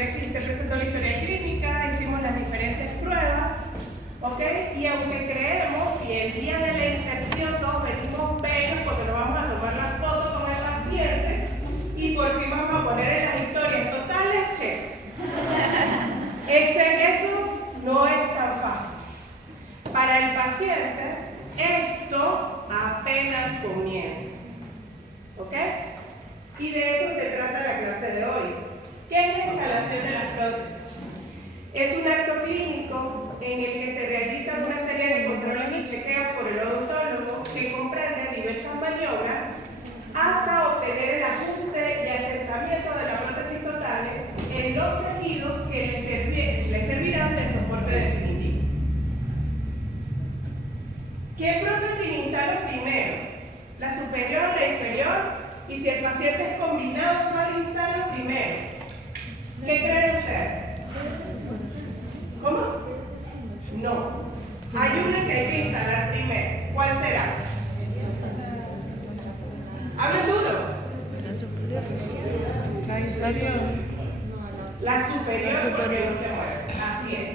se presentó la historia clínica, hicimos las diferentes pruebas, ¿ok? Y aunque creemos, y el día de la inserción todos venimos bellos porque nos vamos a tomar la foto con el paciente y por fin vamos a poner en las historias totales, che. Eso no es tan fácil. Para el paciente, esto apenas comienza, ¿ok? Y de eso se trata la clase de hoy. ¿Qué es la instalación de las prótesis? Es un acto clínico en el que se realizan una serie de controles y chequeos por el odontólogo que comprende diversas maniobras hasta obtener el ajuste y asentamiento de las prótesis totales en los tejidos que le servirán de soporte definitivo. ¿Qué prótesis instalo primero? ¿La superior, la inferior? Y si el paciente es combinado, ¿cuál instalo primero? ¿Qué creen ustedes? ¿Cómo? No. Hay una que hay que instalar primero. ¿Cuál será? ¿Hablas uno? La superior. La inferior. La superior porque no se mueve. Así es.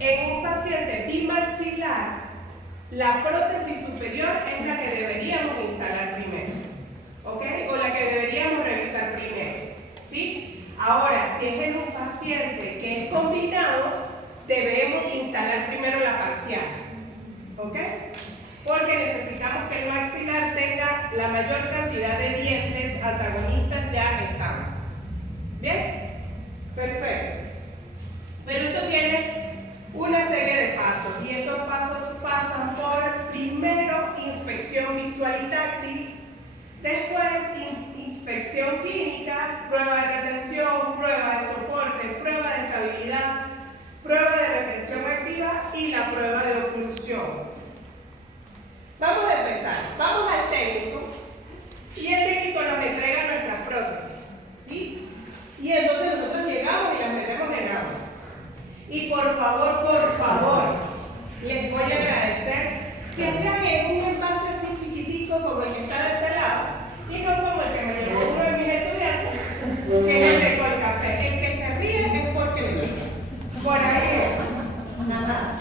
En un paciente bimaxilar, la prótesis superior es la que deberíamos instalar primero. ¿Ok? O la que deberíamos realizar primero. ¿Sí? Ahora, si es en un paciente que es combinado, debemos instalar primero la parcial. ¿Ok? Porque necesitamos que el maxilar tenga la mayor cantidad de dientes antagonistas ya estables. ¿Bien? Perfecto. Pero esto tiene una serie de pasos y esos pasos pasan por primero inspección visual y táctil, después inspección clínica, prueba de retención, prueba de soporte, prueba de estabilidad, prueba de retención activa y la prueba de oclusión. Vamos a empezar. Vamos al técnico y el técnico nos entrega nuestras prótesis, ¿sí? Y entonces nosotros llegamos y las metemos en agua. Y por favor, les voy a agradecer que sean en un espacio así chiquitico como el que está de este lado y no como el que me llevó uno de mis estudiantes, que es el de Colcafé. El que se ríe es porque le gusta. Por ahí es. Nada.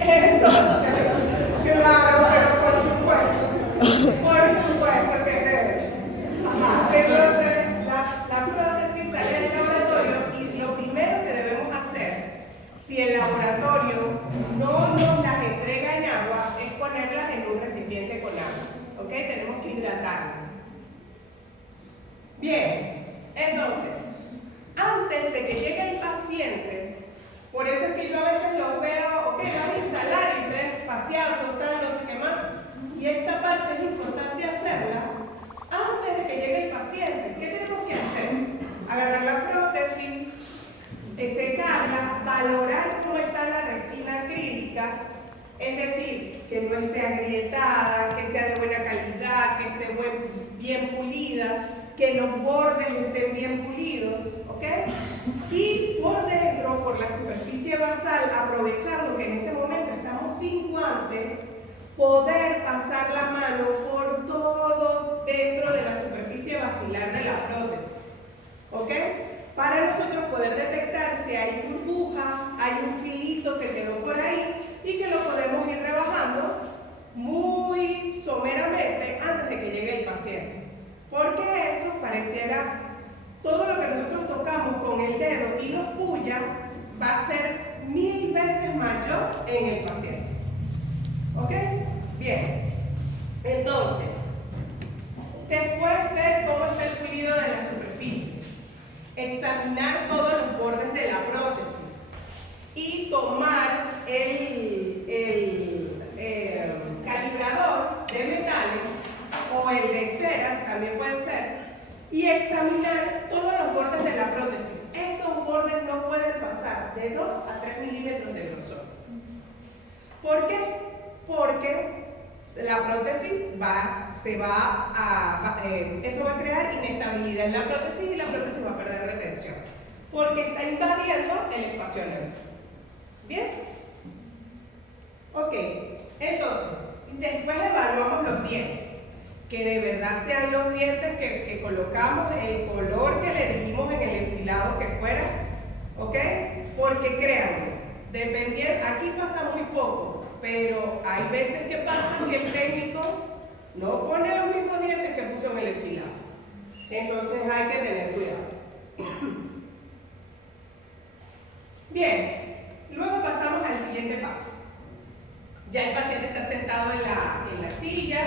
Entonces, claro, pero por supuesto que debe. Ajá. Entonces, la prótesis sale del laboratorio y lo primero que debemos hacer, si el laboratorio no nos las entrega en agua, es ponerlas en un recipiente con agua. ¿Ok? Tenemos que hidratarlas. Bien, entonces, antes de que llegue el paciente, por eso es que yo a veces los veo, ok, van a instalar y ven espacial, total, no sé qué más. Y esta parte es importante hacerla antes de que llegue el paciente. ¿Qué tenemos que hacer? Agarrar la prótesis, secarla, valorar cómo está la resina acrílica, es decir, que no esté agrietada, que sea de buena calidad, que esté bien pulida, que los bordes estén bien pulidos, ¿ok? Y por dentro, por la superficie basal, aprovechando que en ese momento estamos sin guantes, poder pasar la mano por todo dentro de la superficie basilar de la prótesis, ¿ok? Para nosotros poder detectar si hay burbuja, hay un filito que quedó por ahí y que lo podemos ir rebajando muy someramente antes de que llegue el paciente. Porque eso pareciera, todo lo que nosotros tocamos con el dedo y los puyas va a ser 1000 veces mayor en el paciente. ¿Ok? Bien. Entonces, después ver cómo está el pulido de la superficie, examinar todos los bordes de la prótesis y tomar el calibrador de metales o el de cera, también puede ser, y examinar todos los bordes de la prótesis. Esos bordes no pueden pasar de 2 a 3 milímetros de grosor. ¿Por qué? Porque la prótesis eso va a crear inestabilidad en la prótesis y la prótesis va a perder retención, porque está invadiendo el espacio neutro. ¿Bien? Ok, entonces, después evaluamos los dientes. que de verdad sean los dientes que colocamos, el color que le dijimos en el enfilado que fuera, ¿ok? Porque créanme, dependiendo, aquí pasa muy poco, pero hay veces que pasa que el técnico no pone los mismos dientes que puso en el enfilado. Entonces hay que tener cuidado. Bien, luego pasamos al siguiente paso. Ya el paciente está sentado en la silla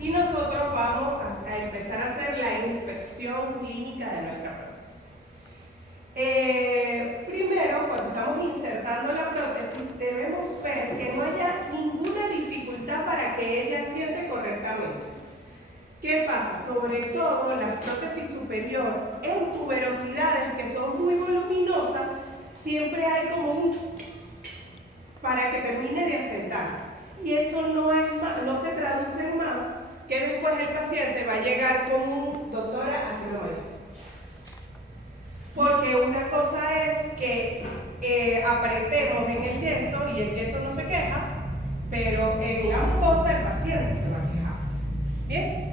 y nosotros vamos a empezar a hacer la inspección clínica de nuestra prótesis. Primero, cuando estamos insertando la prótesis, debemos ver que no haya ninguna dificultad para que ella siente correctamente. ¿Qué pasa? Sobre todo la prótesis superior en tuberosidades que son muy voluminosas, siempre hay como para que termine de asentar. Y eso no se traduce en más que después el paciente va a llegar con un doctora, aquí no hay. Porque una cosa es que apretemos en el yeso y el yeso no se queja, pero en la mucosa el paciente se va a quejar. ¿Bien?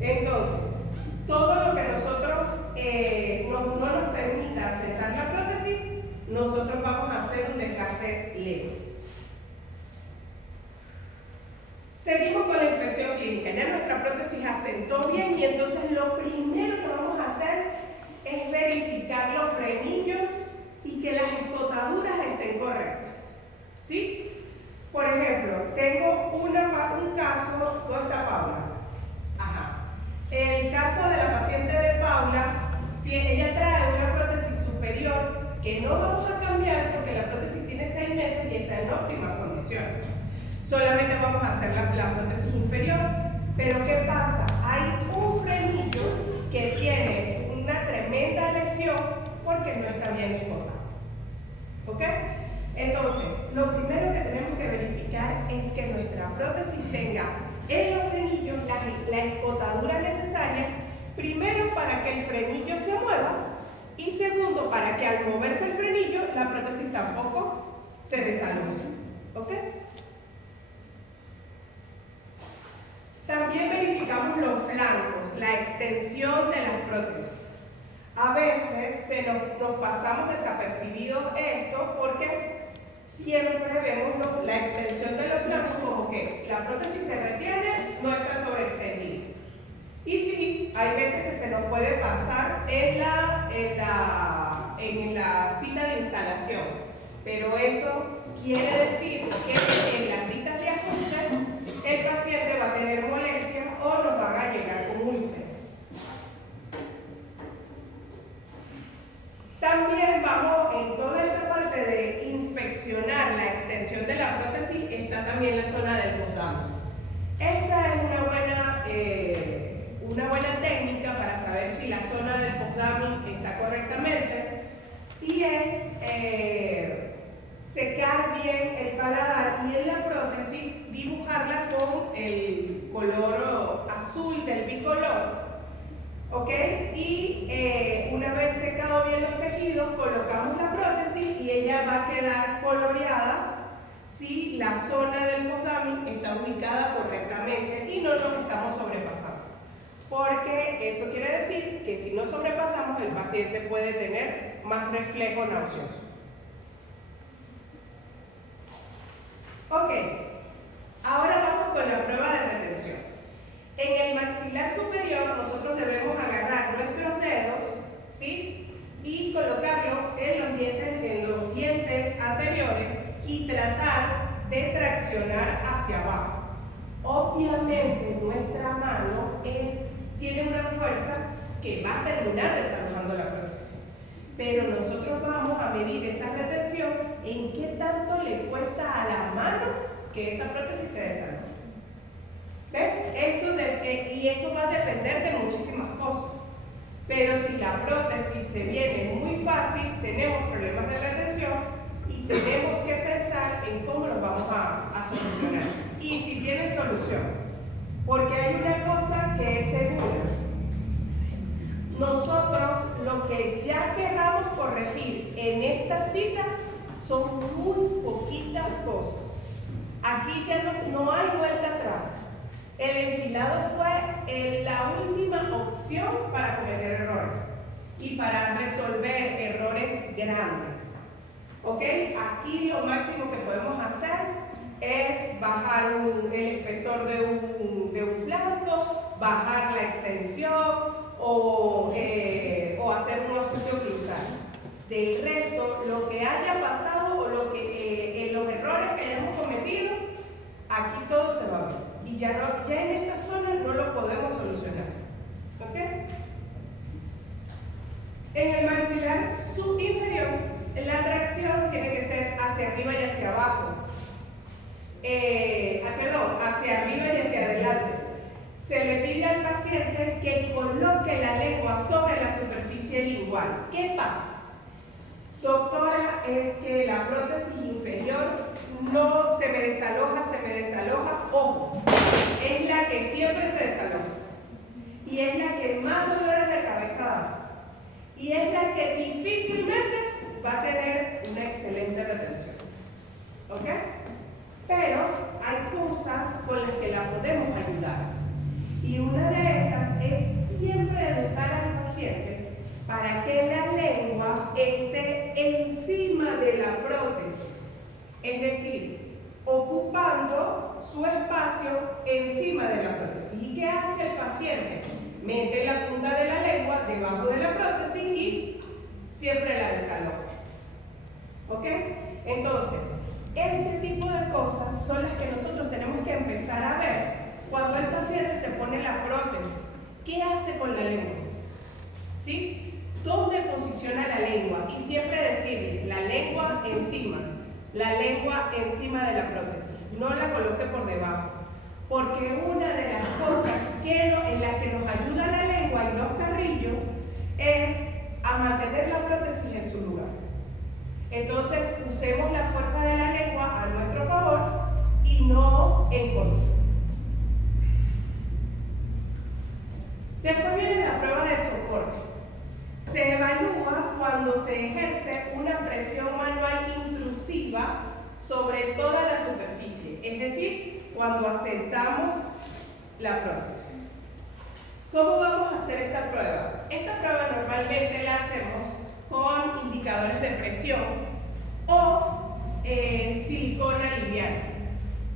Entonces, todo lo que nosotros no nos permita asentar la prótesis, nosotros vamos a hacer un desgaste leve. Seguimos con la inspección clínica. Ya nuestra prótesis asentó bien y entonces lo primero que vamos a hacer es verificar los frenillos y que las escotaduras estén correctas. ¿Sí? Por ejemplo, tengo un caso, ¿dónde está Paula? Ajá. El caso de la paciente de Paula, ella trae una prótesis superior que no vamos a cambiar porque la prótesis tiene 6 meses y está en óptimas condiciones. Solamente vamos a hacer la prótesis inferior, pero ¿qué pasa? Hay un frenillo que tiene una tremenda lesión porque no está bien escotado. ¿Ok? Entonces, lo primero que tenemos que verificar es que nuestra prótesis tenga en los frenillos la escotadura necesaria, primero para que el frenillo se mueva y segundo para que al moverse el frenillo la prótesis tampoco se desanude. ¿Ok? También verificamos los flancos, la extensión de las prótesis. A veces nos pasamos desapercibidos esto porque siempre vemos la extensión de los flancos como que la prótesis se retiene, no está sobreextendida. Y sí, hay veces que se nos puede pasar en la cita de instalación, pero eso quiere decir que en las citas de ajuste el paciente va a tener molestias o nos van a llegar con úlceras. También vamos en toda esta parte de inspeccionar la extensión de la prótesis, está también la zona del postdam. Esta es una buena técnica para saber si la zona del postdam está correctamente y es secar bien el paladar y en la prótesis dibujarla con el color azul del bicolor, ¿ok? Y una vez secado bien los tejidos, colocamos la prótesis y ella va a quedar coloreada si la zona del postdam está ubicada correctamente y no nos estamos sobrepasando. Porque eso quiere decir que si no sobrepasamos, el paciente puede tener más reflejo nauseoso. Ok, ahora vamos con la prueba de retención. En el maxilar superior nosotros debemos agarrar nuestros dedos, ¿sí? Y colocarlos en los dientes anteriores y tratar de traccionar hacia abajo. Obviamente nuestra mano tiene una fuerza que va a terminar desalojando la prótesis. Pero nosotros vamos a medir esa retención en qué tanto le cuesta a la mano que esa prótesis se desaloje. ¿Ven? Y eso va a depender de muchísimas cosas. Pero si la prótesis se viene muy fácil, tenemos problemas de retención y tenemos que pensar en cómo los vamos a solucionar. Y si tienen solución. Porque hay una cosa que es segura. Nosotros lo que ya queramos corregir en esta cita son muy poquitas cosas. Aquí ya no hay vuelta atrás. El enfilado fue y para resolver errores grandes. ¿Ok? Aquí lo máximo que podemos hacer es bajar el espesor de un flanco, bajar la extensión o hacer un ajuste oclusal. Del resto, lo que haya pasado o los errores que hayamos cometido, aquí todo se va a ver. Y ya en esta zona no lo podemos solucionar. ¿Ok? En el maxilar subinferior, la tracción tiene que ser hacia arriba y hacia abajo. Hacia arriba y hacia adelante. Se le pide al paciente que coloque la lengua sobre la superficie lingual. ¿Qué pasa? Doctora, es que la prótesis inferior no se me desaloja. Ojo, es la que siempre se desaloja. Y es la que más dolores de cabeza da. Y es la que difícilmente va a tener una excelente retención. ¿Ok? Pero hay cosas con las que la podemos ayudar. Y una de esas es siempre educar al paciente para que la lengua esté encima de la prótesis. Es decir, ocupando su espacio encima de la prótesis. ¿Y qué hace el paciente? Mete la punta de la lengua debajo de la prótesis y siempre la desaloja. ¿Ok? Entonces, ese tipo de cosas son las que nosotros tenemos que empezar a ver cuando el paciente se pone la prótesis. ¿Qué hace con la lengua? ¿Sí? ¿Dónde posiciona la lengua? Y siempre decirle, la lengua encima de la prótesis. No la coloque por debajo. Porque una de las cosas en las que nos ayuda la lengua y los carrillos es a mantener la prótesis en su lugar. Entonces, usemos la fuerza de la lengua a nuestro favor y no en contra. Después viene la prueba de soporte. Se evalúa cuando se ejerce una presión manual intrusiva sobre toda la superficie, es decir, cuando asentamos la prótesis. ¿Cómo vamos a hacer esta prueba? Esta prueba normalmente la hacemos con indicadores de presión o silicona liviana.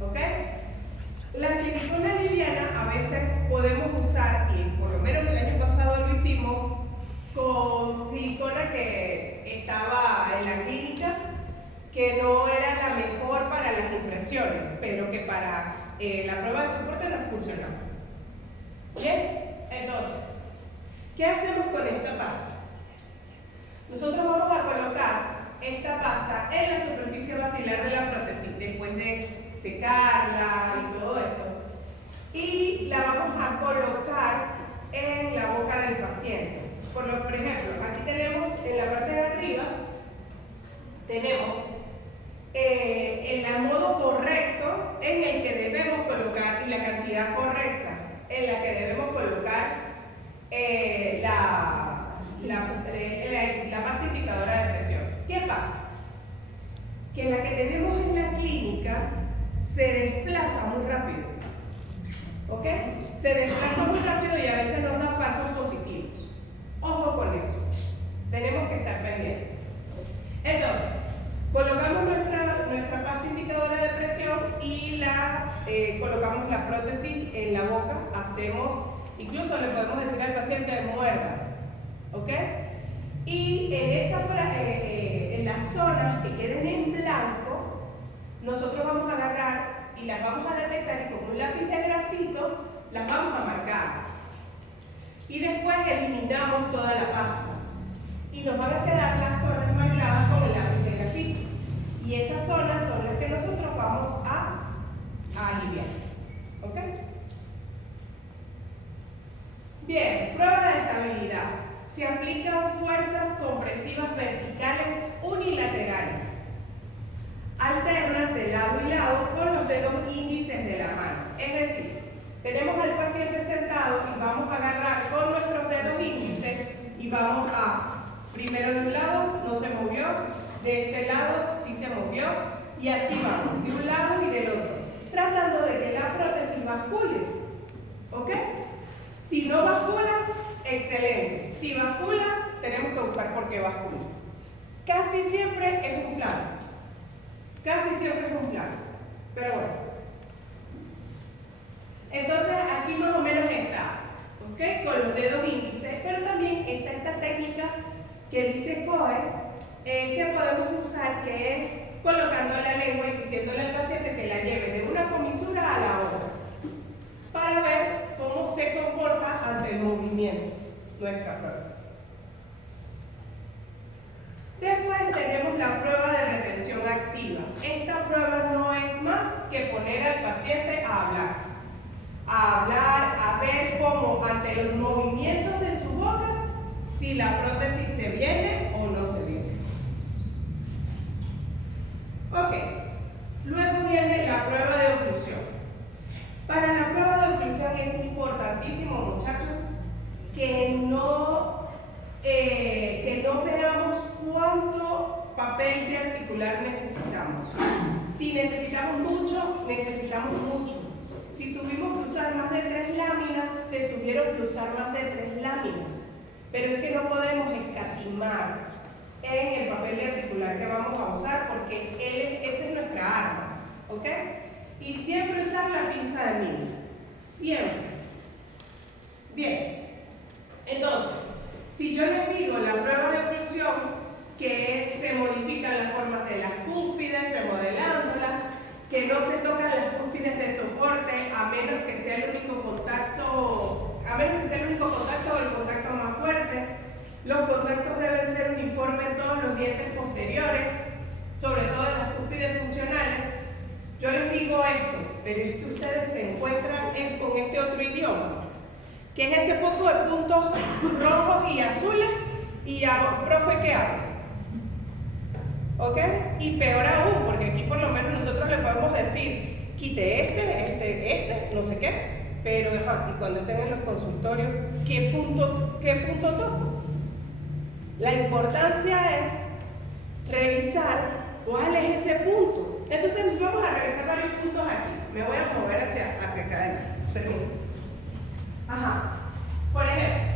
¿Ok? La silicona liviana a veces podemos usar, y por lo menos el año pasado lo hicimos, con silicona que estaba en la clínica, que no era la mejor para las impresiones, pero que para la prueba de soporte nos funcionaba. ¿Bien? Entonces, ¿qué hacemos con esta pasta? Nosotros vamos a colocar esta pasta en la superficie basilar de la prótesis después de secarla y todo esto, y la vamos a colocar en la boca del paciente. Por ejemplo, aquí tenemos en la parte de arriba, tenemos el modo correcto en el que debemos colocar y la cantidad correcta en la que debemos colocar la pasta indicadora de presión. ¿Qué pasa? Que la que tenemos en la clínica se desplaza muy rápido. ¿Ok? Se desplaza muy rápido y a veces nos da falsos positivos. Ojo con eso. Tenemos que estar pendientes. Entonces, colocamos nuestra pasta indicadora de presión y colocamos la prótesis en la boca. Incluso le podemos decir al paciente muerda. ¿Ok? Y en las zonas que queden en blanco, nosotros vamos a agarrar y las vamos a detectar y con un lápiz de grafito las vamos a marcar. Y después eliminamos toda la pasta. Y nos van a quedar las zonas marcadas con el lápiz de grafito. Y esas zonas son las que nosotros vamos a aliviar. ¿Ok? Bien, prueba de estabilidad. Se aplican fuerzas compresivas verticales unilaterales, alternas de lado y lado con los dedos índices de la mano. Es decir, tenemos al paciente sentado y vamos a agarrar con nuestros dedos índices y vamos primero de un lado, no se movió, de este lado sí se movió, y así vamos, de un lado y del otro, tratando de que la prótesis bascule. ¿Ok? Si no bascula, excelente. Si bascula, tenemos que buscar por qué bascula. Casi siempre es un flanco. Casi siempre es un flanco. Pero bueno. Entonces aquí más o menos está, ¿ok? Con los dedos índices, pero también está esta técnica que dice COE, que podemos usar, que es colocando la lengua y diciéndole al paciente que la lleve de una comisura a la otra, para ver cómo se comporta ante el movimiento nuestra prótesis. Después tenemos la prueba de retención activa. Esta prueba no es más que poner al paciente a hablar, a ver cómo ante los movimientos de su boca, si la prótesis se viene o no se viene. Ok, luego viene la prueba de oclusión. Para la prueba de oclusión es importantísimo, muchachos, que no veamos cuánto papel de articular necesitamos. Si necesitamos mucho, necesitamos mucho. Si tuvimos que usar más de 3 láminas, se tuvieron que usar más de 3 láminas. Pero es que no podemos escatimar en el papel de articular que vamos a usar porque esa es nuestra arma, ¿ok? Y siempre usar la pinza de mil, siempre. Bien, entonces, si yo les digo la prueba de oclusión, que se modifican las formas de las cúspides, remodelándolas, que no se tocan las cúspides de soporte a menos que sea el único contacto, o el contacto más fuerte. Los contactos deben ser uniformes en todos los dientes posteriores, sobre todo en las cúspides funcionales. Yo les digo esto, pero es que ustedes se encuentran con este otro idioma, que es ese poco de puntos rojos y azules, y hago, profe, ¿qué hago? ¿Ok? Y peor aún, porque aquí por lo menos nosotros le podemos decir, quite este, no sé qué, pero y cuando estén en los consultorios, ¿qué punto toco? La importancia es revisar cuál es ese punto. Entonces vamos a revisar varios puntos aquí. Me voy a mover hacia acá adelante. Permiso. Ajá. Por ejemplo,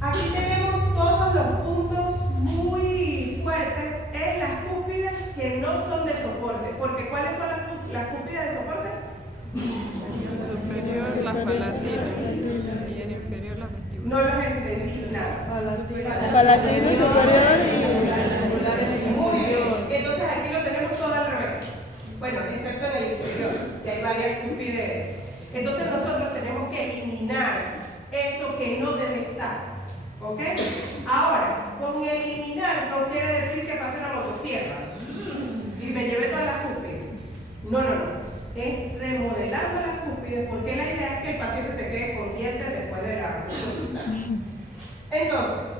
aquí tenemos todos los puntos muy fuertes en las cúspides que no son de soporte. Porque ¿cuáles son las cúspides de soporte? Superior, la palatina. Y en inferior, la vestibular. No los entendí nada. Palatino superior y muy bien. Entonces aquí lo tenemos todo al revés. Bueno, excepto en el inferior, que hay varias cúspides. Entonces nosotros tenemos que eliminar eso que no debe estar. ¿Ok? Ahora, con eliminar no quiere decir que pase una motosierra y me lleve todas las cúspides. No. Es remodelando las cúspides, porque la idea es que el paciente se quede con dientes después de la oclusión. Entonces,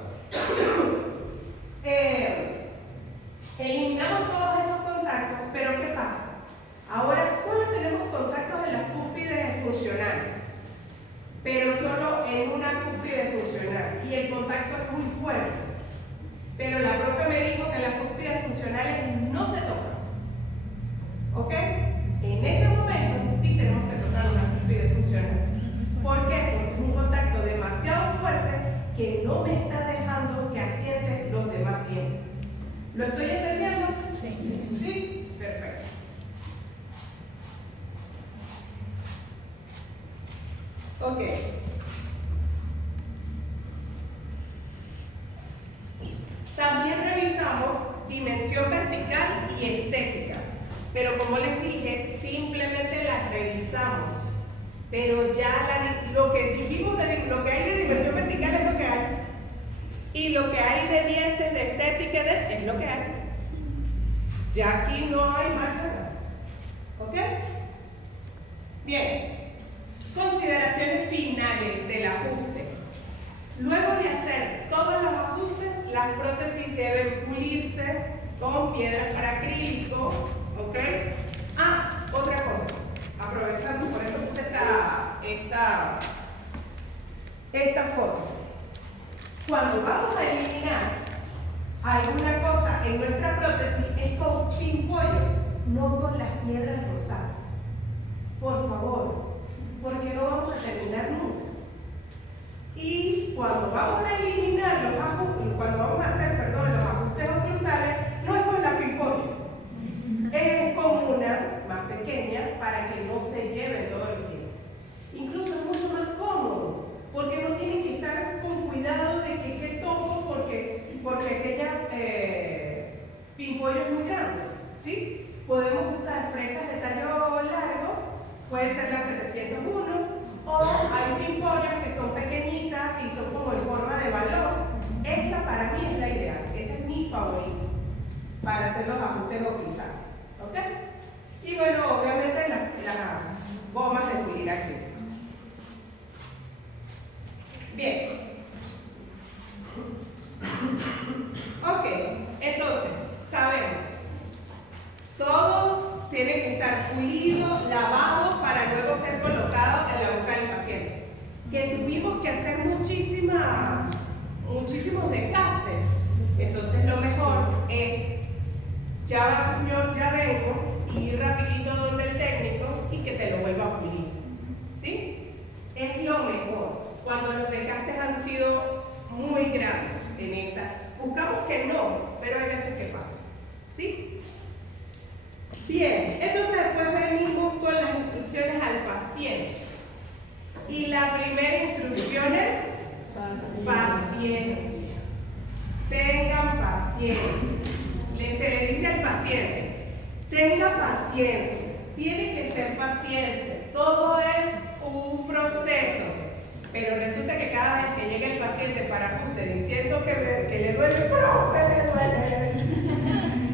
eliminamos todos esos contactos, pero ¿qué pasa? Ahora solo tenemos contactos en las cúspides funcionales, pero solo en una cúspide funcional, y el contacto es muy fuerte. Pero la profe me dijo que las cúspides funcionales no se tocan. ¿Ok? En ese momento sí tenemos que tocar una cúspide funcional. ¿Por qué? Porque es un contacto demasiado fuerte que no me está dejando que asiente los demás dientes. ¿Lo estoy entendiendo? Sí. ¿Sí? Perfecto. Ok. También revisamos dimensión vertical y estética. Pero como les dije, simplemente las revisamos. Pero ya lo que dijimos, lo que hay de dimensión vertical es lo que hay. Y lo que hay de dientes, de estética, es lo que hay. Ya aquí no hay marcha atrás. ¿Ok? Bien. Consideraciones finales del ajuste. Luego de hacer todos los ajustes, las prótesis deben pulirse con piedras para acrílico. ¿Ok? Otra cosa. Aprovechando, por eso puse esta foto. Cuando vamos a eliminar alguna cosa en nuestra prótesis es con pimpollos, no con las piedras rosadas. Por favor, porque no vamos a terminar nunca. Y cuando vamos a eliminar los ajustes, vamos a hacer, perdón, los ajustes oclusales, no es con la pimpollo, es con una más pequeña para que no se lleven todos los dientes. Incluso es mucho más cómodo, porque no tienen que estar con cuidado de que qué toco, porque aquella pimpollo es muy grande, ¿sí? Podemos usar fresas de tallo largo, puede ser la 701, o hay pimpollas que son pequeñitas y son como en forma de balón. Esa para mí es la ideal, esa es mi favorita para hacer los ajustes oclusales, ¿ok? Y bueno, obviamente las gomas de pulir acrílico. Bien. Ok, entonces, sabemos, todo tiene que estar pulido, lavado para luego ser colocado en la boca del paciente. Que tuvimos que hacer muchísimos desgastes. Entonces lo mejor es, ya va señor, ya vengo, y ir rapidito donde el técnico y que te lo vuelva a pulir. ¿Sí? Es lo mejor. Cuando los desgastes han sido muy grandes en esta, buscamos que no, pero hay veces que pasa. ¿Sí? Bien, entonces después venimos con las instrucciones al paciente. Y la primera instrucción es paciencia. Tengan paciencia. Se le dice al paciente, tenga paciencia, tiene que ser paciente. Todo es un proceso. Pero resulta que cada vez que llega el paciente para ajuste diciendo que le duele, profe, le duele.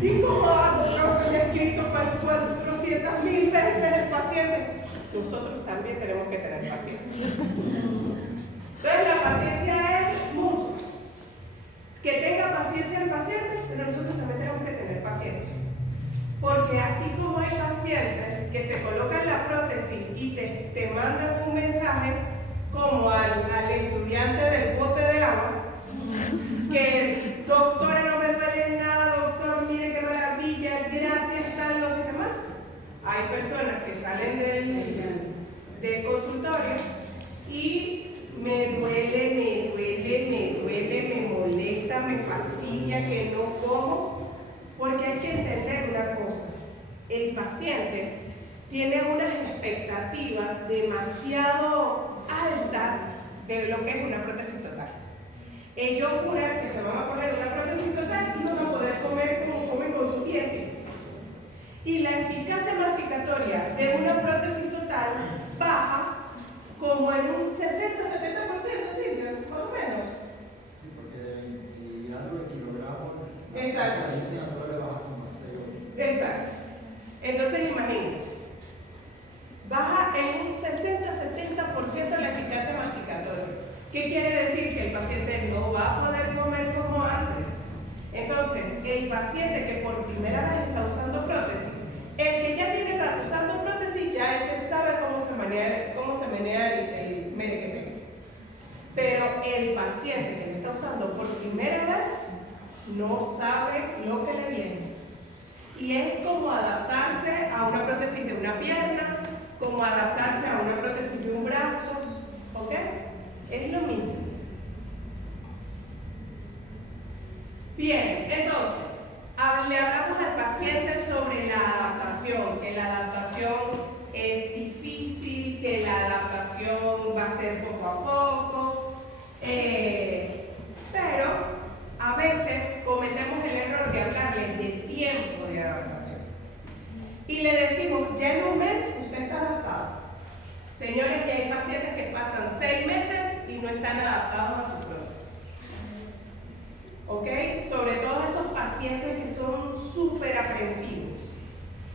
¿Y cómo hago, profe? Le he escrito 400.000 veces el paciente. Nosotros también tenemos que tener paciencia. Entonces la paciencia es mutua. Que tenga paciencia el paciente, pero nosotros también tenemos que tener paciencia. Porque así como hay pacientes que se colocan la prótesis y te mandan un mensaje, como al estudiante del bote de agua, que doctora no me duele nada, doctor mire qué maravilla, gracias, tal, no sé qué más. Hay personas que salen del consultorio y me duele, me molesta, me fastidia, que no como, porque hay que entender una cosa, el paciente tiene unas expectativas demasiado altas de lo que es una prótesis total. Ellos juran que se van a poner una prótesis total y van a poder comer como comen con sus dientes. Y la eficacia masticatoria de una prótesis total baja como en un 60-70%, ¿sí? Más o menos. Sí, porque de 20 y algo de kilogramos, exacto. no le baja como 6 Exacto. Entonces imagínense, baja en un 60-70% la eficacia masticatoria. ¿Qué quiere decir? Que el paciente no va a poder comer como antes. Entonces, el paciente que por primera vez está usando prótesis, el que ya tiene rato usando prótesis, ya ese sabe cómo se menea el merequete. Pero el paciente que lo está usando por primera vez no sabe lo que le viene. Y es como adaptarse a una prótesis de una pierna, como adaptarse a una prótesis de un brazo, ¿ok? Es lo mismo. Bien, entonces, le hablamos al paciente sobre la adaptación, que la adaptación es difícil, que la adaptación va a ser poco a poco, pero a veces cometemos el error de hablarles de tiempo de adaptación. Y le decimos, ya en un mes usted está adaptado. Señores, ya hay pacientes que pasan 6 meses y no están adaptados a su prótesis. ¿Ok? Sobre todo esos pacientes que son súper aprensivos.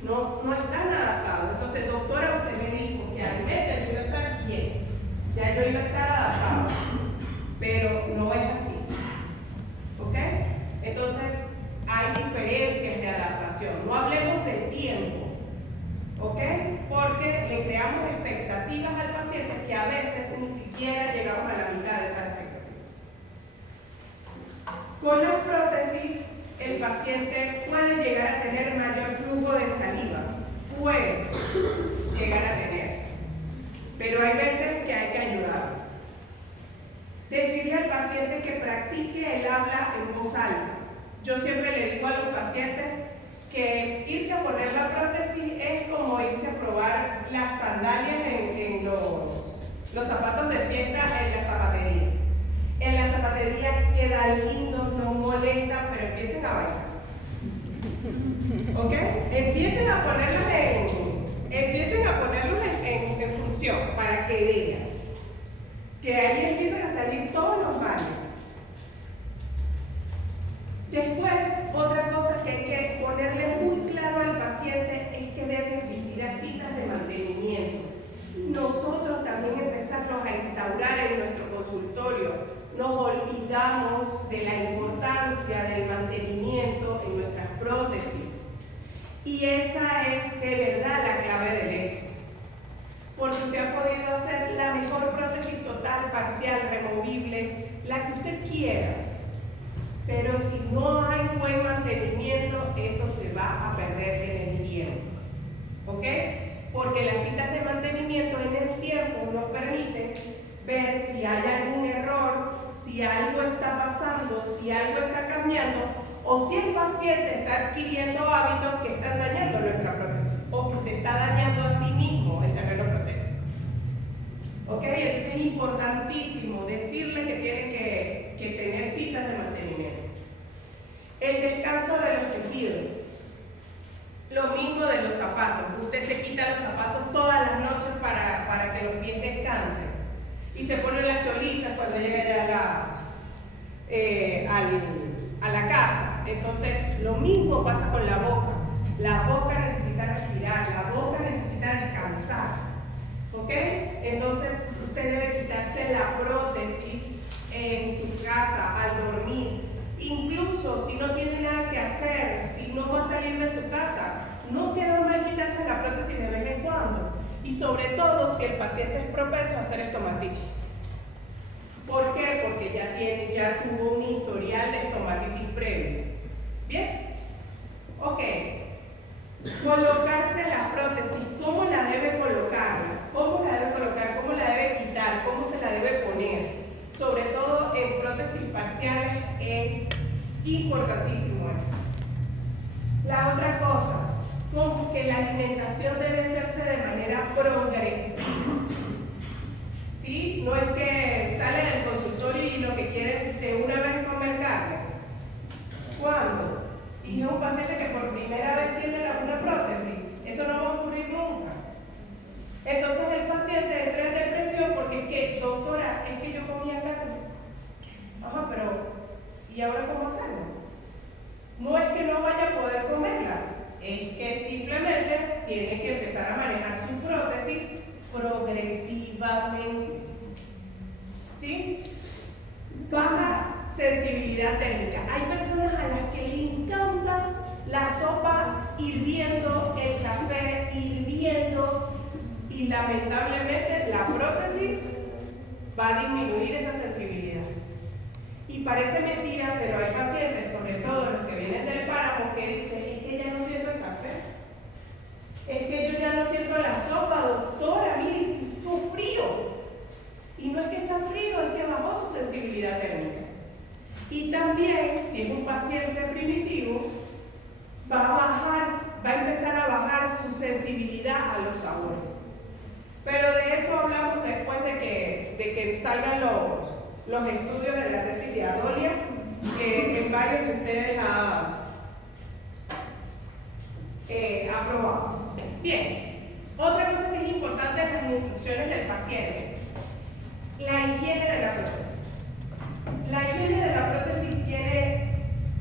No están adaptados. Entonces, doctora, usted me dijo que al mes ya yo iba a estar bien. Ya yo iba a estar adaptado. Pero no es así. ¿Ok? Entonces, hay diferencias de adaptación. No hablemos de tiempo. ¿Ok? Porque le creamos expectativas al paciente que a veces ni siquiera llegamos a la mitad de esas expectativas. Con las prótesis, el paciente puede llegar a tener mayor flujo de saliva. Puede llegar a tener. Pero hay veces que hay que ayudarlo. Decirle al paciente que practique el habla en voz alta. Yo siempre le digo a los pacientes que irse a poner la prótesis es como irse a probar las sandalias en los zapatos de fiesta en la zapatería. En la zapatería quedan lindos, no molestan, pero empiecen a bailar. ¿Ok? Empiecen a ponerlos en función para que vean que ahí empiezan a salir todos los males. Después, otra cosa que hay que ponerle muy claro al paciente es que debe asistir a citas de mantenimiento. Nosotros también empezamos a instaurar en nuestro consultorio. Nos olvidamos de la importancia del mantenimiento en nuestras prótesis. Y esa es de verdad la clave del éxito. Porque usted ha podido hacer la mejor prótesis total, parcial, removible, la que usted quiera. Pero si no hay buen mantenimiento, eso se va a perder en el tiempo. ¿Ok? Porque las citas de mantenimiento en el tiempo nos permiten ver si hay algún error, si algo está pasando, si algo está cambiando, o si el paciente está adquiriendo hábitos que están dañando nuestra prótesis, o que se está dañando a sí mismo el terreno protésico. ¿Ok? Entonces es importantísimo decirle que tiene que tener citas de mantenimiento. El descanso de los tejidos. Lo mismo de los zapatos. Usted se quita los zapatos todas las noches para que los pies descansen. Y se pone las cholitas cuando llega ya a la casa. Entonces, lo mismo pasa con la boca. La boca necesita respirar, la boca necesita descansar. ¿Ok? Entonces, usted debe quitarse la prótesis en su casa al dormir. Incluso si no tiene nada que hacer, si no va a salir de su casa, no queda mal quitarse la prótesis de vez en cuando. Y sobre todo si el paciente es propenso a hacer estomatitis. ¿Por qué? Porque ya tuvo un historial de estomatitis previo. ¿Bien? Ok. Colocarse la prótesis. ¿Cómo la debe colocar? ¿Cómo la debe colocar? ¿Cómo la debe quitar? ¿Cómo se la debe poner? Sobre todo en prótesis parciales es importantísimo esto. La otra cosa, como que la alimentación debe hacerse de manera progresiva. ¿Sí? No es que sale del consultorio y lo que quiere de una vez comer carne. ¿Cuándo? Y es un paciente que por primera vez tiene una prótesis. Eso no va a ocurrir nunca. Entonces el paciente entra en depresión porque es que, doctora, es que yo comía carne. Ajá, pero ¿y ahora cómo hacerlo? No es que no vaya a poder comerla, es que simplemente tiene que empezar a manejar su prótesis progresivamente. ¿Sí? Baja sensibilidad térmica. Hay personas a las que le encanta la sopa hirviendo, el café hirviendo, y lamentablemente la prótesis va a disminuir esa sensibilidad. Y parece mentira, pero hay pacientes, sobre todo los que vienen del páramo, que dicen, es que ya no siento el café, es que yo ya no siento la sopa, doctora, mire, está frío. Y no es que está frío, es que bajó su sensibilidad térmica. Y también, si es un paciente primitivo, va a empezar a bajar su sensibilidad a los sabores. Pero de eso hablamos después de que salgan los estudios de la tesis de Adolia, que en varios de ustedes ha aprobado. Bien, otra cosa que es importante en las instrucciones del paciente, la higiene de la prótesis. La higiene de la prótesis tiene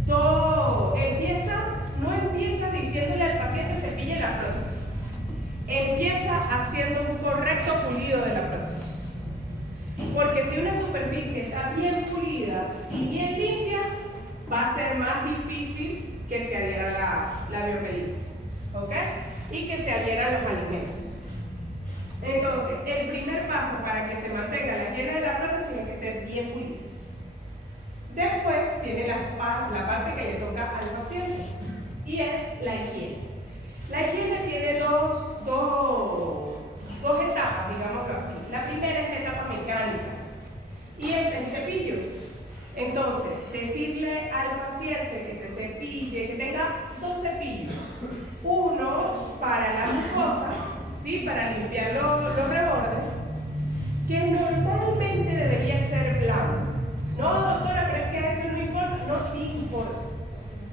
no empieza diciéndole al paciente cepille la prótesis. Empieza haciendo un correcto pulido de la prótesis. Porque si una superficie está bien pulida y bien limpia, va a ser más difícil que se adhiera la biopelícula. ¿Ok? Y que se adhieran los alimentos. Entonces, el primer paso para que se mantenga la higiene de la prótesis es que esté bien pulida. Después viene la parte que le toca al paciente, y es la higiene. La higiene tiene dos etapas, digámoslo así. La primera es la etapa mecánica, y es el cepillo. Entonces, decirle al paciente que se cepille, que tenga 2 cepillos, uno para la mucosa, ¿sí? Para limpiar los rebordes, que normalmente debería ser blanco. No, doctora, pero es que eso no importa. No, sí importa.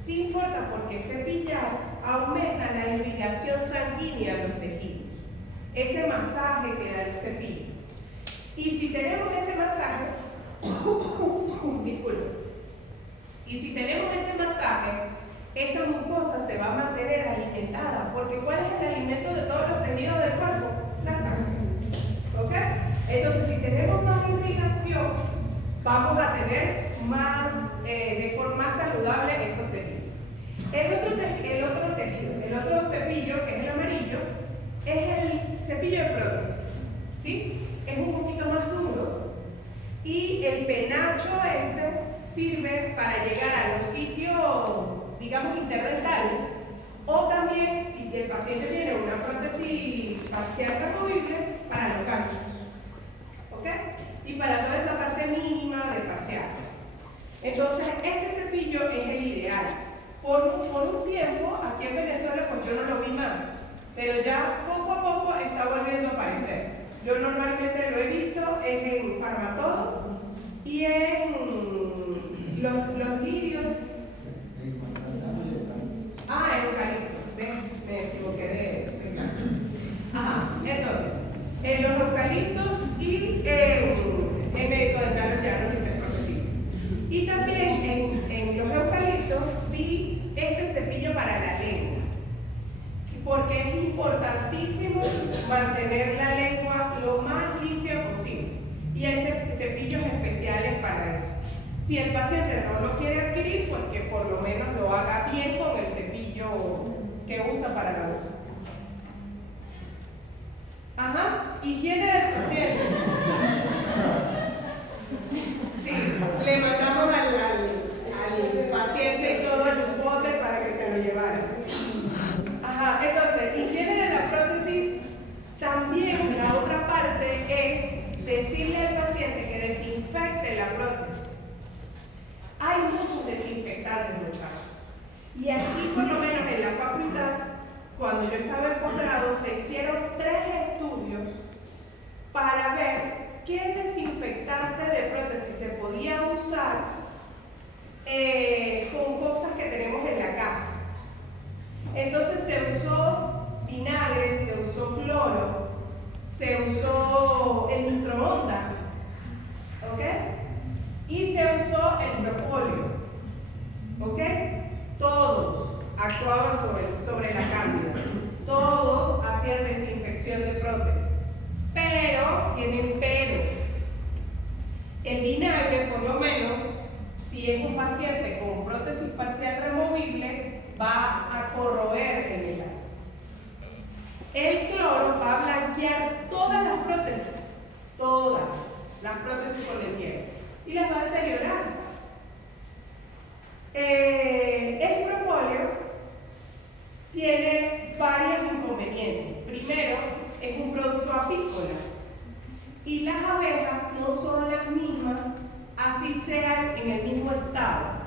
Sí importa porque cepillar aumenta la irrigación sanguínea a los tejidos. Ese masaje que da el cepillo. Y si tenemos ese masaje, disculpe, y si tenemos ese masaje, esa mucosa se va a mantener alimentada, porque ¿cuál es el alimento de todos los tejidos del cuerpo? La sangre. ¿Ok? Entonces, si tenemos más irrigación, vamos a tener más, de forma más saludable esos tejidos. El otro cepillo, que es el amarillo, es el cepillo de prótesis, ¿sí? Es un poquito más duro y el penacho sirve para llegar a los sitios, digamos, interdentales, o también, si el paciente tiene una prótesis parcial removible, para los ganchos, ¿ok? Y para toda esa parte mínima de parciales. Entonces, este cepillo es el ideal. Por un tiempo, aquí en Venezuela, pues yo no lo vi más, pero ya poco a poco está volviendo a aparecer. Yo normalmente lo he visto en Farmatodo y en los lirios. En eucaliptos, me equivoqué de planta. Ajá, entonces, en los eucaliptos y en médico dental los llanos y se protesivo. Y también en los eucaliptos vi este cepillo para la lengua, porque es importantísimo mantener la lengua lo más limpia posible. Y hay cepillos especiales para eso. Si el paciente no lo quiere adquirir, pues que por lo menos lo haga bien con el cepillo que usa para la boca. Ajá, higiene del paciente. Sí, le mandamos al paciente todo el bote para que se lo llevara. Ajá, entonces, higiene de la prótesis, también la otra parte es decirle al paciente que desinfecte la prótesis. Hay muchos desinfectantes, muchachos. Y aquí, por lo menos en la facultad, cuando yo estaba en posgrado, se hicieron 3 estudios para ver qué desinfectante de prótesis se podía usar con cosas que tenemos en la casa. Entonces se usó vinagre, se usó cloro, se usó en microondas, ¿ok? Y se usó el propóleo, ¿ok? Todos actuaban sobre la cándida, todos hacían desinfección de prótesis, pero tienen peros. El vinagre, por lo menos, si es un paciente con prótesis parcial removible, va a corroer en el agua. El cloro va a blanquear todas las prótesis con el tiempo, y las va a deteriorar. El propóleo tiene varios inconvenientes. Primero, es un producto apícola y las abejas no son las mismas, así sean en el mismo estado.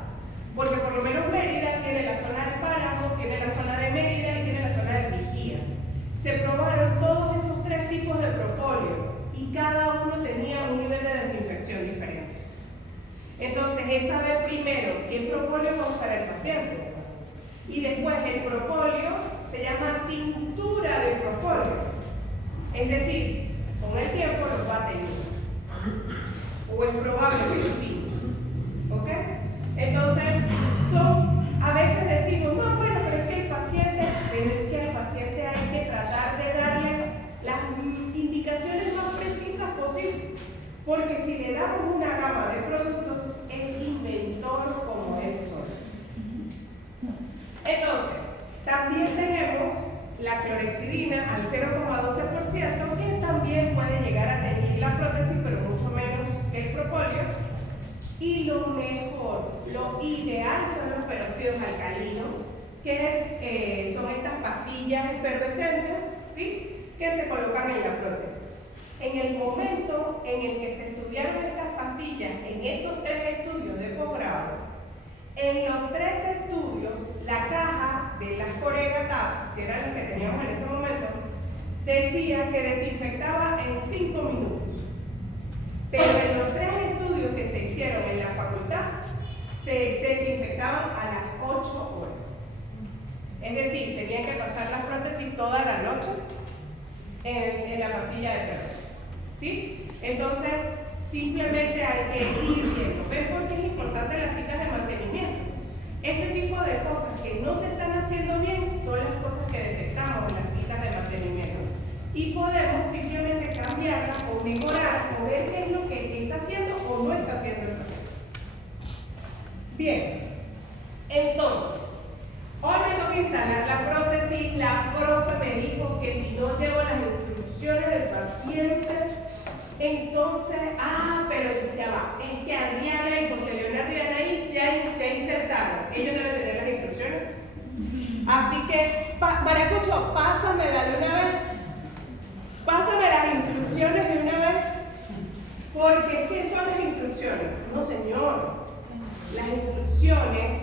Porque por lo menos Mérida tiene la zona del páramo, tiene la zona de Mérida y tiene la zona de Vigía. Se probaron todos esos 3 tipos de propóleo y cada uno tenía un nivel de desinfección diferente. Entonces es saber primero qué propóleo va a usar el paciente. Y después el propóleo se llama tintura de propóleo. Es decir, con el tiempo lo va a tener. O es probable que lo tenga. ¿Ok? Entonces, a veces decimos, no, bueno, pero es que al paciente hay que tratar de darle las indicaciones más precisas posibles. Porque si le damos una gama de productos, es inventor como él solo. Entonces, también tenemos la clorexidina al 0,12%, que también puede llegar a teñir la prótesis, pero mucho menos que el propóleo. Y lo mejor, lo ideal son los peróxidos alcalinos, que son estas pastillas efervescentes, ¿sí?, que se colocan en la prótesis. En el momento en el que se estudiaron estas pastillas en esos 3 estudios de que eran las que teníamos en ese momento, decía que desinfectaba en 5 minutos. Pero en los 3 estudios que se hicieron en la facultad, desinfectaban a las 8 horas. Es decir, tenían que pasar la prótesis toda la noche en la pastilla de perros. ¿Sí? Entonces, simplemente hay que ir viendo. ¿Ven por qué es importante las citas de mantenimiento? Este tipo de cosas que no se están haciendo bien son las cosas que detectamos en las citas de mantenimiento. Y podemos simplemente cambiarlas o mejorar o ver qué es lo que está haciendo o no está haciendo el paciente. Bien, entonces, hoy me toca instalar la prótesis. La profe me dijo que si no llevo las instrucciones del paciente, entonces, pero ya va, es que Adriana y José Leonardo y Anaí ya insertaron. Ellos deben tener las instrucciones. Así que, Maracucho, pásamela de una vez. Pásame las instrucciones de una vez. Porque, ¿qué son las instrucciones? No, señor. Las instrucciones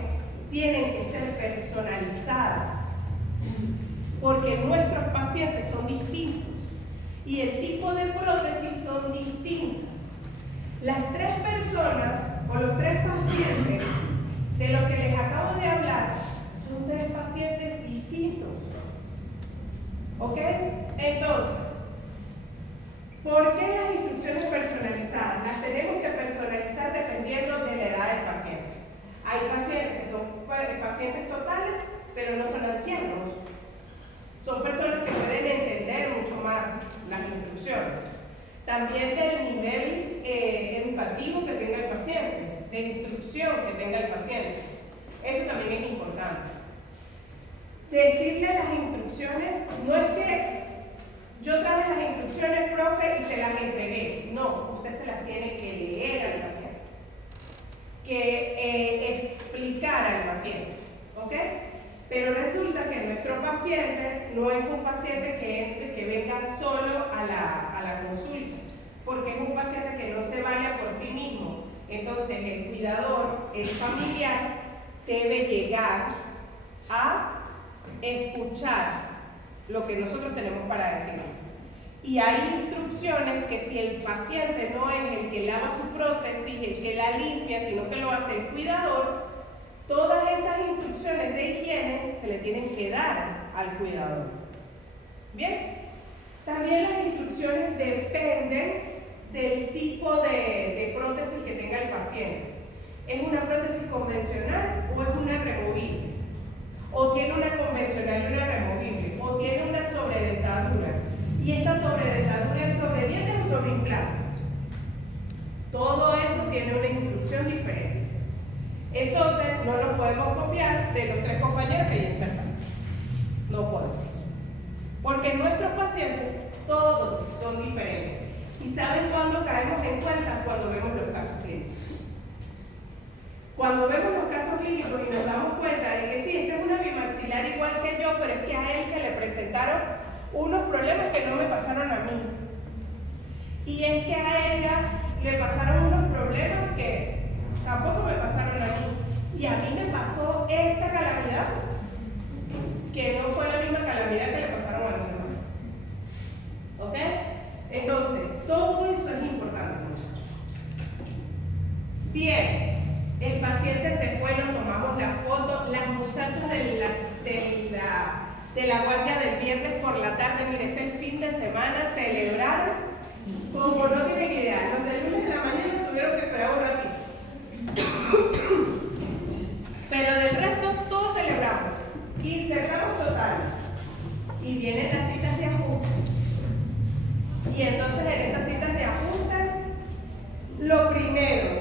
tienen que ser personalizadas. Porque nuestros pacientes son distintos. Y el tipo de prótesis son distintas. Las 3 personas o los 3 pacientes de los que les acabo de hablar son 3 pacientes distintos. ¿Ok? Entonces, ¿por qué las instrucciones personalizadas? Las tenemos que personalizar dependiendo de la edad del paciente. Hay pacientes que son pacientes totales, pero no son ancianos. Son personas que pueden entender mucho más las instrucciones. También del nivel educativo que tenga el paciente, de instrucción que tenga el paciente. Eso también es importante. Decirle las instrucciones, no es que yo traje las instrucciones, profe, y se las entregué. No, usted se las tiene que leer al paciente, que explicar al paciente. ¿Ok? Pero resulta que nuestro paciente no es un paciente que venga solo a la consulta, porque es un paciente que no se vaya por sí mismo. Entonces el cuidador, el familiar, debe llegar a escuchar lo que nosotros tenemos para decir. Y hay instrucciones que si el paciente no es el que lava su prótesis, el que la limpia, sino que lo hace el cuidador, todas esas instrucciones de higiene se le tienen que dar al cuidador. ¿Bien? También las instrucciones dependen del tipo de prótesis que tenga el paciente. ¿Es una prótesis convencional o es una removible? ¿O tiene una convencional y una removible? ¿O tiene una sobredentadura? ¿Y esta sobredentadura es sobre dientes o sobre implantes? Todo eso tiene una instrucción diferente. Entonces, no nos podemos copiar de los 3 compañeros que ya insertan. No podemos. Porque nuestros pacientes, todos son diferentes. ¿Y saben cuándo caemos en cuenta? Cuando vemos los casos clínicos. Cuando vemos los casos clínicos y nos damos cuenta de que sí, esta es una bimaxilar igual que yo, pero es que a él se le presentaron unos problemas que no me pasaron a mí. Y es que a ella le pasaron unos problemas que tampoco me pasaron a mí. Y a mí me pasó esta calamidad, que no fue la misma calamidad que le pasaron a los demás. ¿Ok? Entonces, todo eso es importante, muchachos. Bien, el paciente se fue, nos tomamos la foto. Las muchachas de la guardia del viernes por la tarde, mire, ese fin de semana celebraron como no tienen idea. Los del lunes de la mañana tuvieron que esperar un ratito. Pero del resto todos celebramos y cerramos totales. Y vienen las citas de ajuste. Y entonces en esas citas de ajuste, lo primero,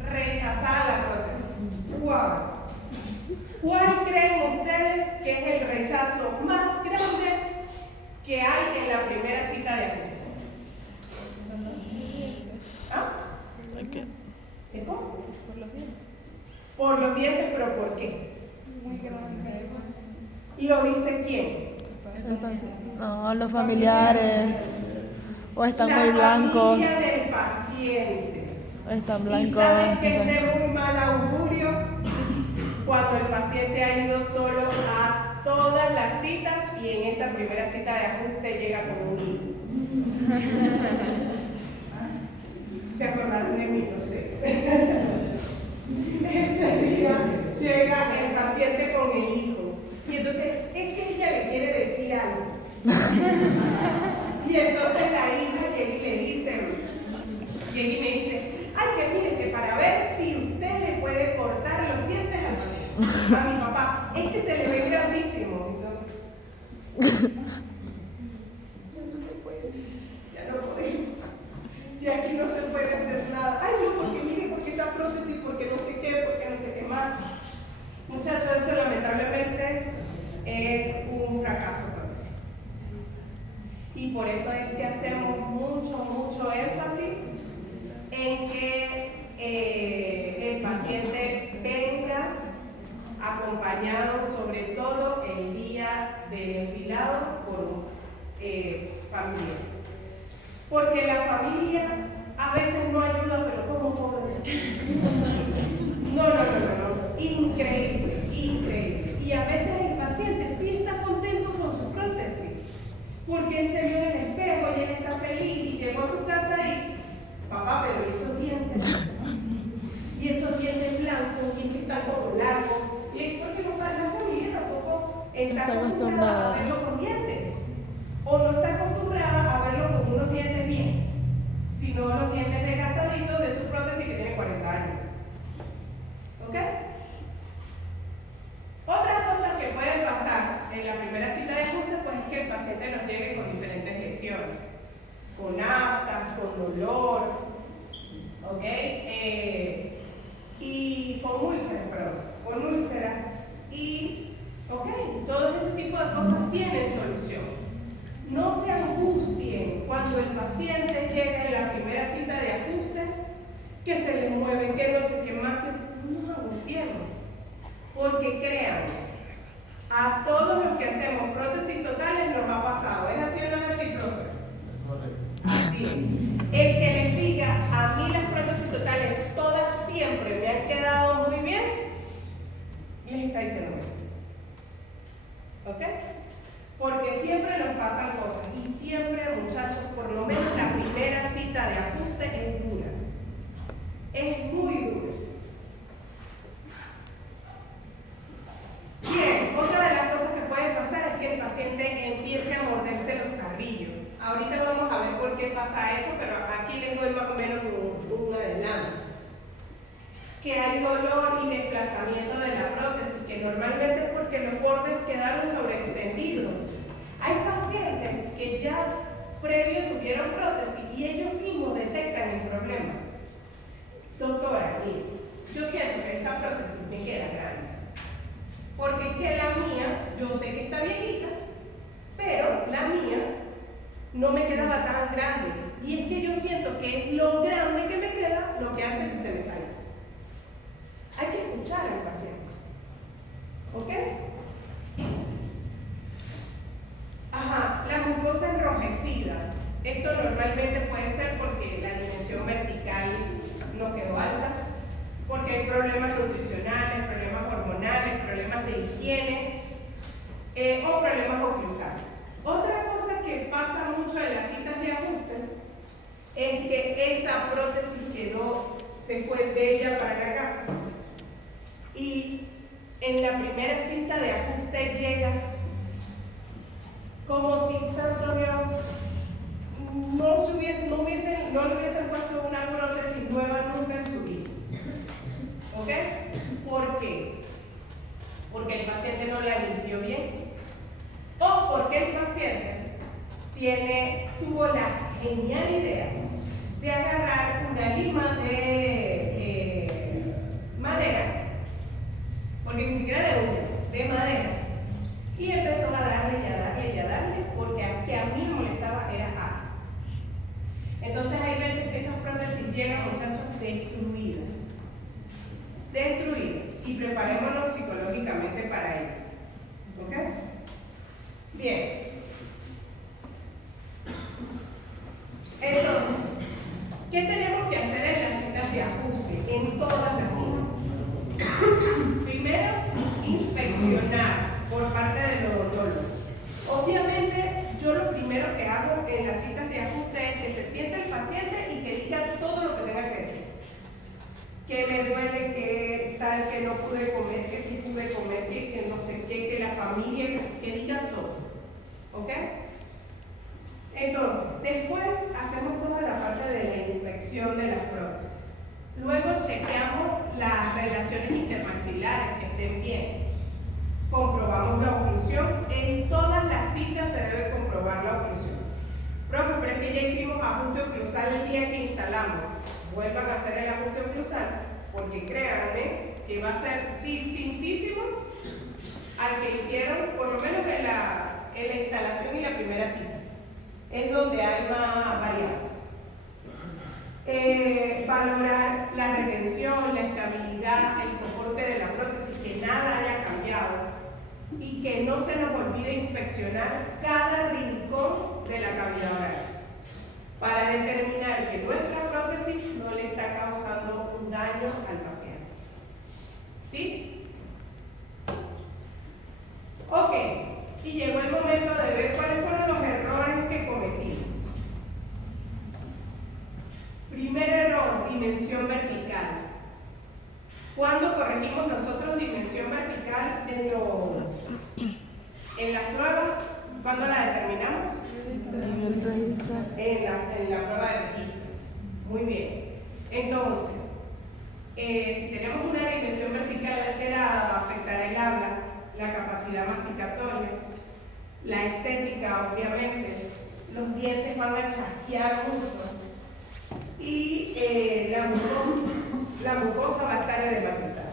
rechazar la prótesis. ¡Wow! ¿Cuál creen ustedes que es el rechazo más grande que hay en la primera cita de ajuste? ¿Ah? ¿Cómo? Por los dientes. Por los dientes, pero ¿por qué? Muy grande. ¿Lo dice quién? No, los familiares. O están muy blancos. La familia del paciente. O están ¿Y blancos. saben que es de muy mal augurio? Cuando el paciente ha ido solo a todas las citas y en esa primera cita de ajuste llega con un hijo. ¿Se acordaron de mí? No sé. Ese día llega el paciente con el hijo. Y entonces es que ella le quiere decir algo. Y entonces la hija llega y le dice, llega y me dice, ay, que mire, que para ver si usted le puede cortar los dientes a mi papá, es que se le ve grandísimo. Ya no podemos. Y aquí no se puede hacer nada. Ay, no, porque mire, porque esa prótesis, porque no sé qué, porque no sé qué más. Muchachos, eso lamentablemente es un fracaso prótesis. Y por eso es que hacemos mucho énfasis en que el paciente venga acompañado, sobre todo el día del enfilado, por un familiar. Porque la familia a veces no ayuda, pero ¿cómo puedo decir? No. Increíble. Y a veces el paciente sí está contento con su prótesis, porque él se vio en el espejo y él está feliz y llegó a su casa y, papá, pero ¿y esos dientes? Y esos dientes blancos, y que están como largos. Y es porque la familia tampoco está acostumbrada a verlo con dientes. O no está acostumbrada a verlo con unos dientes bien, sino los dientes desgastaditos de su prótesis que tiene 40 años. ¿Ok? Otras cosas que pueden pasar en la primera cita de ajuste, pues es que el paciente nos llegue con diferentes lesiones, con aftas, con dolor, ¿ok? Y con úlceras, y, ¿ok? Todo ese tipo de cosas tienen solución. No se angustien cuando el paciente llega en la primera cita de ajuste, que se le mueve, que no sé qué más, no nos angustiemos. Porque crean, a todos los que hacemos prótesis totales nos ha pasado. ¿Es así o no es así, profe? Así es. El que les diga, a mí las prótesis totales todas siempre me han quedado muy bien, les está diciendo mentiras. ¿Ok? Porque siempre nos pasan cosas y siempre, muchachos, por lo menos la primera cita de ajuste es dura. Es muy dura. Bien, otra de las cosas que puede pasar es que el paciente empiece a morderse los carrillos. Ahorita vamos a ver por qué pasa eso, pero aquí les doy más o menos un adelanto. Que hay dolor y desplazamiento de la prótesis, que normalmente es porque los bordes quedaron sobreextendidos. Hay pacientes que ya previo tuvieron prótesis y ellos mismos detectan el problema. Doctora, mire, yo siento que esta prótesis me queda grande. Porque es que la mía, yo sé que está viejita, pero la mía no me quedaba tan grande. Y es que yo siento que es lo grande que me queda lo que hace que se me salga. Hay que escuchar al paciente. ¿Ok? Ajá, la mucosa enrojecida. Esto normalmente puede ser porque la dimensión vertical no quedó alta, porque hay problemas nutricionales, problemas hormonales, problemas de higiene o problemas oclusales. Otra cosa que pasa mucho en las citas de ajuste es que esa prótesis se fue bella para la casa y en la primera cita de ajuste llega como si, santo Dios, no le hubiesen puesto una prótesis nueva nunca en su vida. ¿Ok? ¿Por qué? Porque el paciente no la limpió bien. O porque el paciente tuvo la genial idea de agarrar una lima de madera, porque ni siquiera de uña, de madera, y empezó a darle y a darle y a darle, porque que a mí me molestaba era A. Entonces hay veces que esas prótesis llegan, muchachos, destruidas, y preparémonos psicológicamente para ello. ¿Ok? Bien. Entonces, ¿qué tenemos que hacer en las citas de ajuste? En todas las citas. Primero, inspeccionar por parte de que me duele, que tal, que no pude comer, que sí pude comer, que no sé qué, que la familia, que digan todo. ¿Ok? Entonces, después hacemos toda la parte de la inspección de las prótesis. Luego chequeamos las relaciones intermaxilares que estén bien. Comprobamos la oclusión. En todas las citas se debe comprobar la oclusión. Profe, pero es que ya hicimos ajuste oclusal el día que instalamos. Vuelvan a hacer el ajuste oclusal, porque créanme que va a ser distintísimo al que hicieron, por lo menos en la instalación y la primera cita. Es donde hay más variables. Valorar la retención, la estabilidad, el soporte de la prótesis, que nada haya cambiado y que no se nos olvide inspeccionar cada rincón de la cavidad oral para determinar que nuestra prótesis no le está causando un daño al paciente. ¿Sí? Ok, y llegó el momento de ver cuáles fueron los errores que cometimos. Primer error, dimensión vertical. ¿Cuándo corregimos nosotros dimensión vertical en las pruebas? ¿Cuándo la determinamos? En el registro. En la prueba de registros. Muy bien. Entonces, si tenemos una dimensión vertical alterada, va a afectar el habla, la capacidad masticatoria, la estética, obviamente. Los dientes van a chasquear mucho. Y la mucosa va a estar edematizada.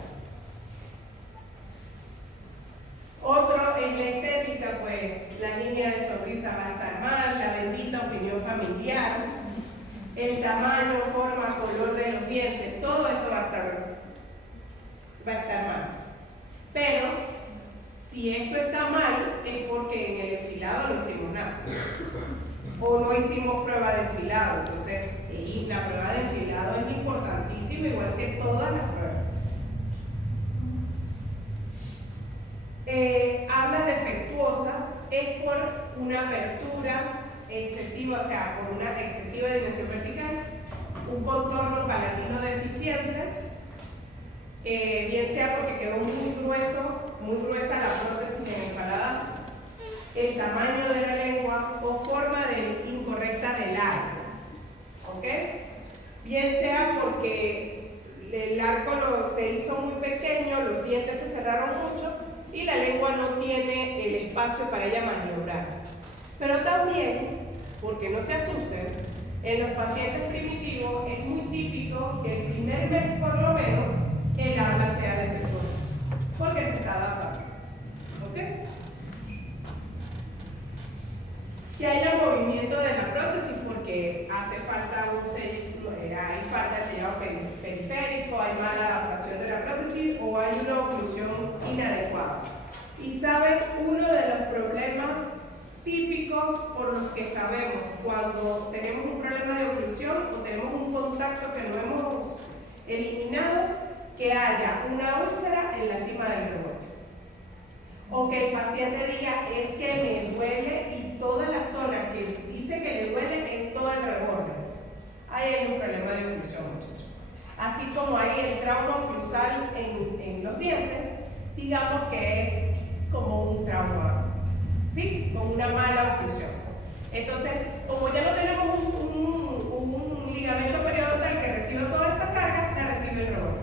Otro en la estética, pues la línea de sonrisa va a estar mal, la bendita opinión familiar, el tamaño, forma, color de los dientes, todo eso va a estar mal. Pero si esto está mal es porque en el enfilado no hicimos nada. O no hicimos prueba de enfilado. Entonces, la prueba de enfilado es importantísima, igual que todas las pruebas. Habla defectuosa es por una apertura excesiva, o sea, por una excesiva dimensión vertical, un contorno palatino deficiente, bien sea porque quedó muy gruesa la prótesis en el paladar, el tamaño de la lengua o forma incorrecta del arco. ¿Ok? Bien sea porque el arco se hizo muy pequeño, los dientes se cerraron mucho y la lengua no tiene el espacio para ella maniobrar. Pero también, porque no se asusten, en los pacientes primitivos es muy típico que el primer mes por lo menos el habla sea defectuosa, porque se está adaptando. ¿Ok? Que haya movimiento de la prótesis porque hace falta hay falta de sellado periférico, hay mala adaptación de la prótesis o hay una oclusión inadecuada. Y saben, uno de los problemas típicos por los que sabemos cuando tenemos un problema de oclusión o tenemos un contacto que no hemos eliminado, que haya una úlcera en la cima del rebote. O que el paciente diga, es que me duele y toda la zona que dice que le duele es todo el reborde. Ahí hay un problema de oclusión, muchachos. Así como hay el trauma oclusal en los dientes, digamos que es como un trauma, ¿sí? Como una mala oclusión. Entonces, como ya no tenemos un ligamento periodontal que reciba toda esa carga, la recibe el reborde.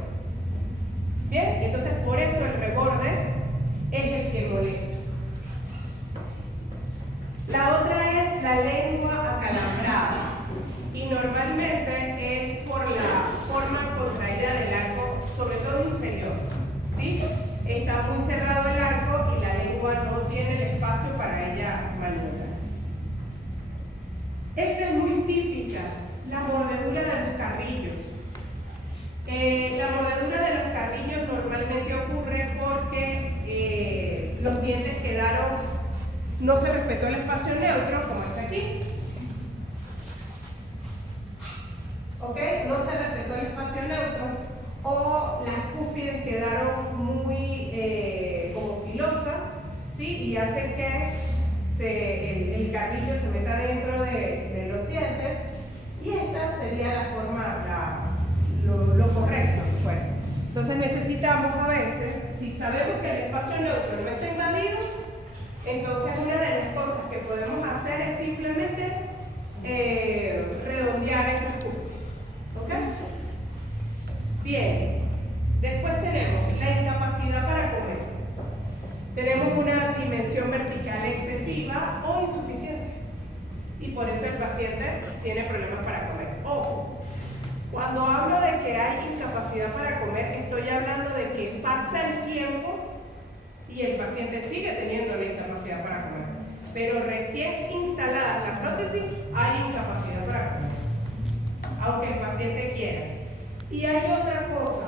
Bien, entonces por eso el reborde es el que molesta. La otra es la lengua acalambrada y normalmente es por la forma contraída del arco, sobre todo inferior, ¿sí? Está muy cerrado el arco y la lengua no tiene el espacio para ella maniobrar. Esta es muy típica, la mordedura de los carrillos. La mordedura de los carrillos normalmente ocurre porque los dientes no se respetó el espacio neutro, como está aquí. ¿Ok? No se respetó el espacio neutro o las cúspides quedaron muy como filosas, ¿sí? Y hacen que el carrillo se meta dentro de los dientes y esta sería la forma, lo correcto, pues, necesitamos a veces, si sabemos que el espacio neutro no está invadido, entonces una de las cosas que podemos hacer es simplemente redondear esas curvas. ¿Ok? Bien, después tenemos la incapacidad para comer. Tenemos una dimensión vertical excesiva o insuficiente. Y por eso el paciente tiene problemas para comer. Ojo, cuando hablo de que hay incapacidad para comer, estoy hablando de que pasa el tiempo y el paciente sigue teniendo la incapacidad para comer. Pero recién instalada la prótesis, hay incapacidad para comer, aunque el paciente quiera. Y hay otra cosa,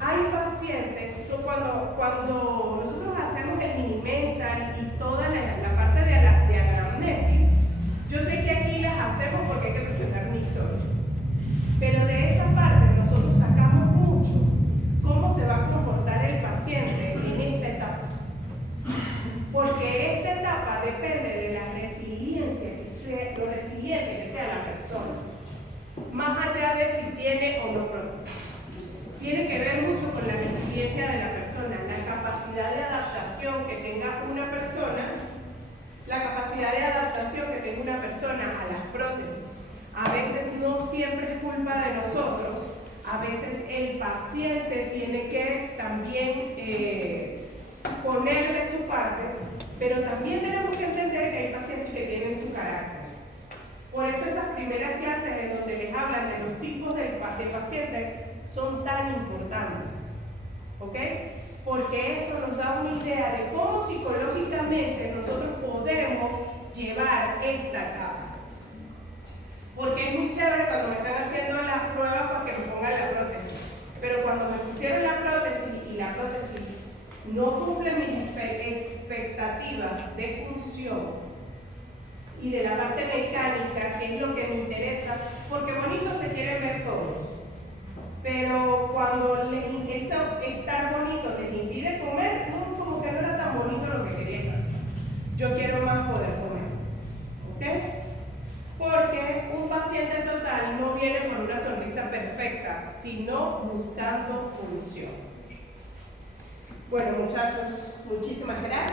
hay pacientes, cuando nosotros hacemos el mini-mental y toda la parte de anamnesis, yo sé que aquí las hacemos porque hay que presentar una historia, pero de esa parte nosotros sacamos mucho cómo se va a comportar el paciente en esta etapa, porque esta etapa depende de la resiliencia, lo resiliente que sea la persona, más allá de si tiene o no prótesis. Tiene que ver mucho con la resiliencia de la persona, la capacidad de adaptación que tenga una persona, a las prótesis. A veces no siempre es culpa de nosotros, a veces el paciente tiene que también poner de su parte, pero también tenemos que entender que hay pacientes que tienen su carácter. Por eso esas primeras clases en donde les hablan de los tipos de pacientes son tan importantes, ¿ok? Porque eso nos da una idea de cómo psicológicamente nosotros podemos llevar esta etapa. Porque es muy chévere cuando me están haciendo las pruebas para que me pongan la prótesis, pero cuando me pusieron la prótesis y la prótesis no cumple mis expectativas de función y de la parte mecánica, que es lo que me interesa, porque bonito se quieren ver todos. Pero cuando estar bonito les impide comer, no, como que no era tan bonito lo que quería estar. Yo quiero más poder comer. ¿Ok? Porque un paciente total no viene por una sonrisa perfecta, sino buscando función. Bueno, muchachos, muchísimas gracias.